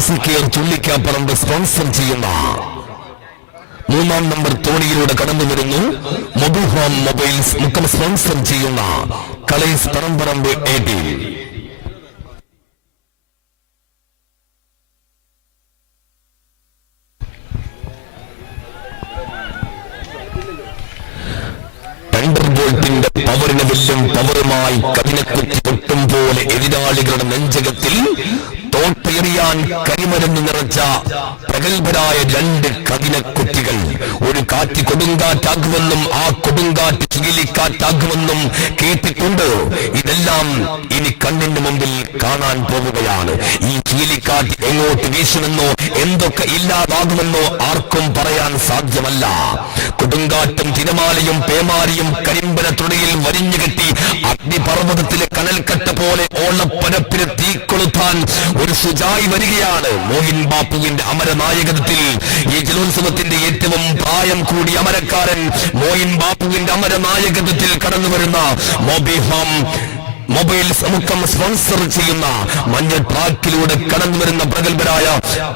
Care Chullikkaparamba sponsor ചെയ്യുന്ന 3-ാം number തോണിയിലൂടെ കടന്നു വരുന്നു. Mobile home mobiles Mukkam sponsor ചെയ്യുന്ന കളേസ് പറമ്പറമ്പ് AD. തണ്ടർബോൾട്ടിന്റെ പവറിന് വെല്ലും പവറുമായി കതിനെക്കുത്തി പൊട്ടും പോലെ എതിരാളികളുടെ നെഞ്ചകത്തിൽ തോട്ടെറിയാൻ കരിമരുന്ന് നിറച്ച പ്രഗത്ഭരായ 2 കതിനക്കുട്ടികൾ. ഒരു കാറ്റ് കൊടുങ്കാറ്റാകുമെന്നും ആ കൊടുങ്കാറ്റ് ചുഴലിക്കാറ്റാകുമെന്നും കേട്ടിട്ടുണ്ട്. ഇതെല്ലാം ഇനി കണ്ണിന് മുമ്പിൽ കാണാൻ പോവുകയാണ്. ഈ ചുഴലിക്കാറ്റ് എങ്ങോട്ട് വീശുമെന്നോ എന്തൊക്കെ ഇല്ലാതാകുമെന്നോ ആർക്കും പറയാൻ സാധ്യമല്ല. കൊടുങ്കാറ്റും തിരമാലയും പേമാരിയും കരിമ്പന തുണിയിൽ വരിഞ്ഞുകെട്ടി അഗ്നിപർവ്വതത്തിലെ കനൽക്കട്ട പോലെ ഓളപ്പരപ്പിന് തീക്കൊളുത്താൻ ഒരു സുജായി വരികയാണ്. മോഹിൻ ബാപ്പുവിന്റെ അമരനായകത്വത്തിൽ ഈ ജലോത്സവത്തിന്റെ ഏറ്റവും പ്രായം കൂടിയ അമരക്കാരൻ മോഹിൻ ബാപ്പുവിന്റെ അമരനായകത്വത്തിൽ കടന്നു വരുന്ന മൊബൈൽ മുക്കം സ്പോൺസർ ചെയ്യുന്ന മഞ്ഞ ട്രാക്കിലൂടെ കടന്നു വരുന്ന പ്രഗത്ഭരായ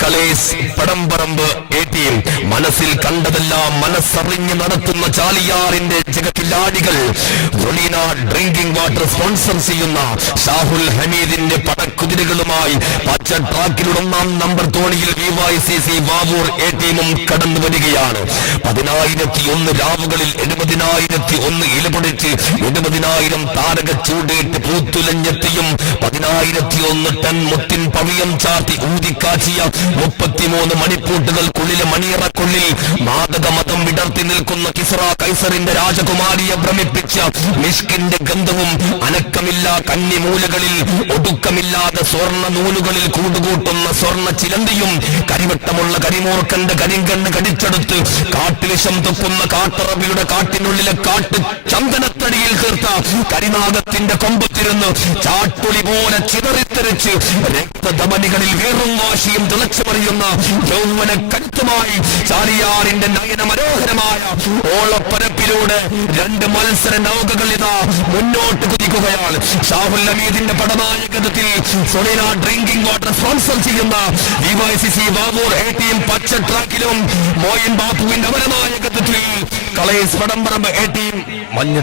കളേസ് പടംപറമ്പ് AD. മനസ്സിൽ കണ്ടതെല്ലാം മനസ്സറിഞ്ഞ് നടത്തുന്ന ചാലിയാറിന്റെ ജഗത്തിലാടികൾ. റൊളീന ഡ്രിങ്കിംഗ് വാട്ടർ സ്പോൺസർ ചെയ്യുന്ന ഷാഹുൽ ഹമീദിന്റെ പടക്കുതിരകളുമായി പച്ച ട്രാക്കിലൂടെ 1-ാം നമ്പർ തോണിയിൽ VYCC വാവൂർ AD കടന്നു വരികയാണ്. 10,001 രാവുകളിൽ 70,001 ഇലപൊടിച്ച് 70,000 താരക ചൂടേറ്റ് പൂത്തുലഞ്ഞെത്തിയും 10,001 ടൺ മുത്തിൻ പവിയം ചാർത്തി ഊതിക്കാച്ചിയ 33 മണിപ്പൂട്ടുകൾക്കുള്ളിലെ മണിയറക്കുള്ളിൽ മാദകമതം വിടർത്തി നിൽക്കുന്ന കിസ്റ കൈസറിന്റെ രാജകുമാരിയെ ഭ്രമിപ്പിച്ച മിഷ്കിന്റെ ഗന്ധവും അനക്കമില്ല കന്നിമൂലകളിൽ ഒടുക്കമില്ലാതെ സ്വർണ്ണ നൂലുകളിൽ കൂടുകൂട്ടുന്ന സ്വർണ്ണ ചിലന്തിയും കരിവട്ടമുള്ള കരിമൂർക്കന്റെ കരിങ്കണ്ണ് കടിച്ചെടുത്ത് കാട്ടിലിശം തുപ്പുന്ന കാട്ടറബിയുടെ കാട്ടിനുള്ളിലെ കാട്ട് ചന്ദനത്തടിയിൽ തീർത്ത കരിനാഗത്തിന്റെ കൊമ്പത്തിരുന്ന് ചാട്ടുളി പോലെ ചിതറിത്തെറിച്ച് രക്തധമനികളിൽ വീറും വാശിയും തിളച്ചുമറിയുന്ന യൗവന കരുത്തുമായി ചാലിയാറിന്റെ നയന മനോഹരമായ ഓളപ്പരപ്പിലൂടെ 2 മത്സര നൗകകൾ ഇതാ മുന്നോട്ട് കുതിക്കുകയാണ്. ഷാഹുൽ ഹമീദിന്റെ പടനായകത്വത്തിൽ സൊളീന ഡ്രിങ്കിംഗ് വാട്ടർ സ്പോൺസർ ചെയ്യുന്ന VYCC വാവൂർ AD പച്ച ട്രാക്കിലും മോയിൻ ബാപ്പുവിന്റെ അമരനായകത്വത്തിൽ കളേസ് പടംപറമ്പ് AD മഞ്ഞ